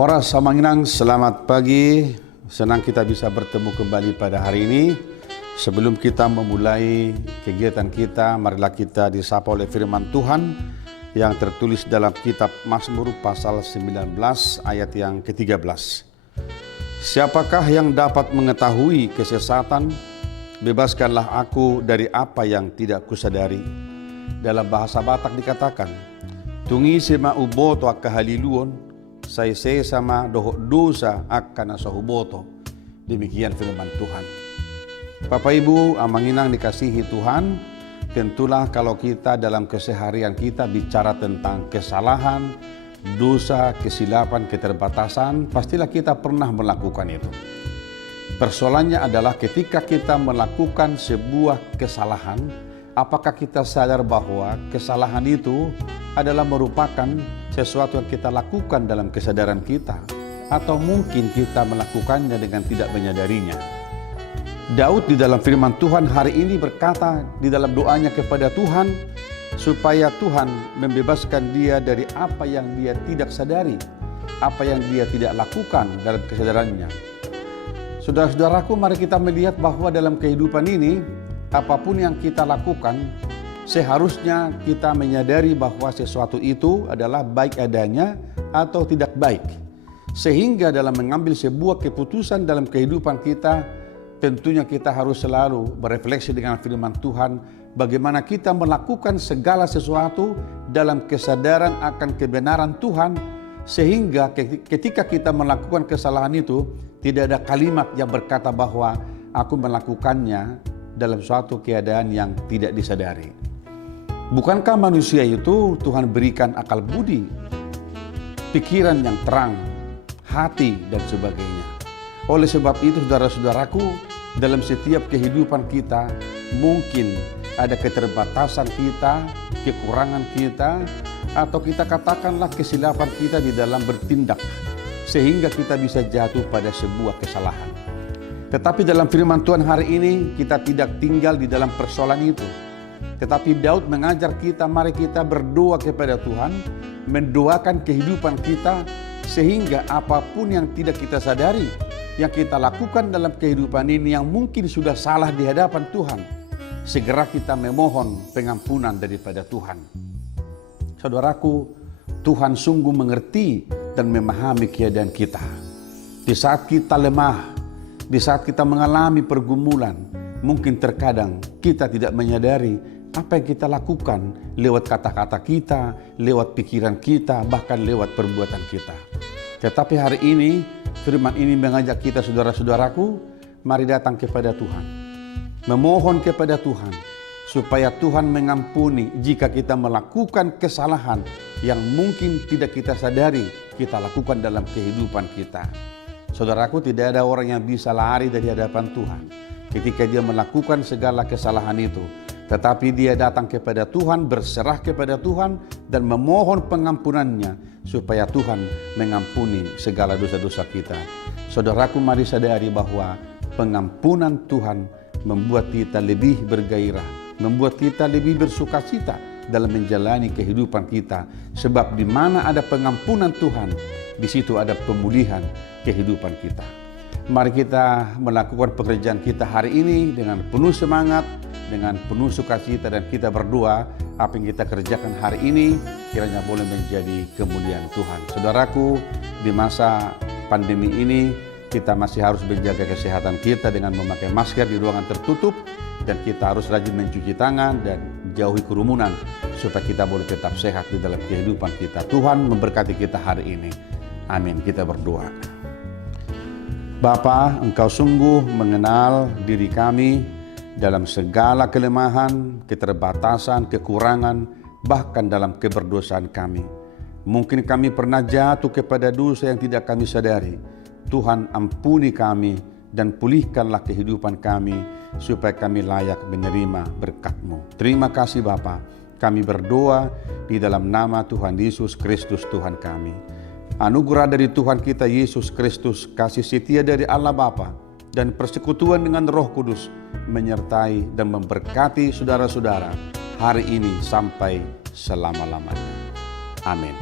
Horas Samanginang, selamat pagi. Senang kita bisa bertemu kembali pada hari ini. Sebelum kita memulai kegiatan kita, marilah kita disapa oleh firman Tuhan yang tertulis dalam kitab Mazmur pasal 19 ayat yang ke-13. Siapakah yang dapat mengetahui kesesatan? Bebaskanlah aku dari apa yang tidak kusadari. Dalam bahasa Batak dikatakan, tungi sema uboto akahaliluon, saya sama dohok dosa akan asahuboto. Demikian firman Tuhan. Bapak Ibu, amanginang dikasihi Tuhan, tentulah kalau kita dalam keseharian kita bicara tentang kesalahan, dosa, kesilapan, keterbatasan, pastilah kita pernah melakukan itu. Persoalannya adalah ketika kita melakukan sebuah kesalahan, apakah kita sadar bahwa kesalahan itu adalah merupakan sesuatu yang kita lakukan dalam kesadaran kita, atau mungkin kita melakukannya dengan tidak menyadarinya. Daud di dalam firman Tuhan hari ini berkata di dalam doanya kepada Tuhan, supaya Tuhan membebaskan dia dari apa yang dia tidak sadari, apa yang dia tidak lakukan dalam kesadarannya. Saudara-saudaraku, mari kita melihat bahwa dalam kehidupan ini, apapun yang kita lakukan, seharusnya kita menyadari bahwa sesuatu itu adalah baik adanya atau tidak baik. Sehingga dalam mengambil sebuah keputusan dalam kehidupan kita, tentunya kita harus selalu berefleksi dengan firman Tuhan, bagaimana kita melakukan segala sesuatu dalam kesadaran akan kebenaran Tuhan, sehingga ketika kita melakukan kesalahan itu, tidak ada kalimat yang berkata bahwa aku melakukannya dalam suatu keadaan yang tidak disadari. Bukankah manusia itu Tuhan berikan akal budi, pikiran yang terang, hati dan sebagainya. Oleh sebab itu saudara-saudaraku, dalam setiap kehidupan kita mungkin ada keterbatasan kita, kekurangan kita, atau kita katakanlah kesilapan kita di dalam bertindak, sehingga kita bisa jatuh pada sebuah kesalahan. Tetapi dalam firman Tuhan hari ini kita tidak tinggal di dalam persoalan itu. Tetapi Daud mengajar kita, mari kita berdoa kepada Tuhan, mendoakan kehidupan kita, sehingga apapun yang tidak kita sadari, yang kita lakukan dalam kehidupan ini yang mungkin sudah salah di hadapan Tuhan, segera kita memohon pengampunan daripada Tuhan. Saudaraku, Tuhan sungguh mengerti dan memahami keadaan kita. Di saat kita lemah, di saat kita mengalami pergumulan, mungkin terkadang kita tidak menyadari apa yang kita lakukan lewat kata-kata kita, lewat pikiran kita, bahkan lewat perbuatan kita. Tetapi hari ini, firman ini mengajak kita saudara-saudaraku, mari datang kepada Tuhan. Memohon kepada Tuhan, supaya Tuhan mengampuni jika kita melakukan kesalahan yang mungkin tidak kita sadari kita lakukan dalam kehidupan kita. Saudaraku, tidak ada orang yang bisa lari dari hadapan Tuhan ketika dia melakukan segala kesalahan itu. Tetapi dia datang kepada Tuhan, berserah kepada Tuhan, dan memohon pengampunannya, supaya Tuhan mengampuni segala dosa-dosa kita. Saudaraku, mari sadari bahwa pengampunan Tuhan membuat kita lebih bergairah, membuat kita lebih bersukacita dalam menjalani kehidupan kita. Sebab di mana ada pengampunan Tuhan, di situ ada pemulihan kehidupan kita. Mari kita melakukan pekerjaan kita hari ini dengan penuh semangat, dengan penuh sukacita, dan kita berdoa apa yang kita kerjakan hari ini kiranya boleh menjadi kemuliaan Tuhan. Saudaraku, di masa pandemi ini kita masih harus menjaga kesehatan kita dengan memakai masker di ruangan tertutup, dan kita harus rajin mencuci tangan dan jauhi kerumunan supaya kita boleh tetap sehat di dalam kehidupan kita. Tuhan memberkati kita hari ini. Amin. Kita berdoa. Bapa, Engkau sungguh mengenal diri kami dalam segala kelemahan, keterbatasan, kekurangan, bahkan dalam keberdosaan kami. Mungkin kami pernah jatuh kepada dosa yang tidak kami sadari. Tuhan, ampuni kami dan pulihkanlah kehidupan kami supaya kami layak menerima berkat-Mu. Terima kasih Bapa. Kami berdoa di dalam nama Tuhan Yesus Kristus Tuhan kami. Anugerah dari Tuhan kita Yesus Kristus, kasih setia dari Allah Bapa, dan persekutuan dengan Roh Kudus menyertai dan memberkati saudara-saudara hari ini sampai selama-lamanya. Amin.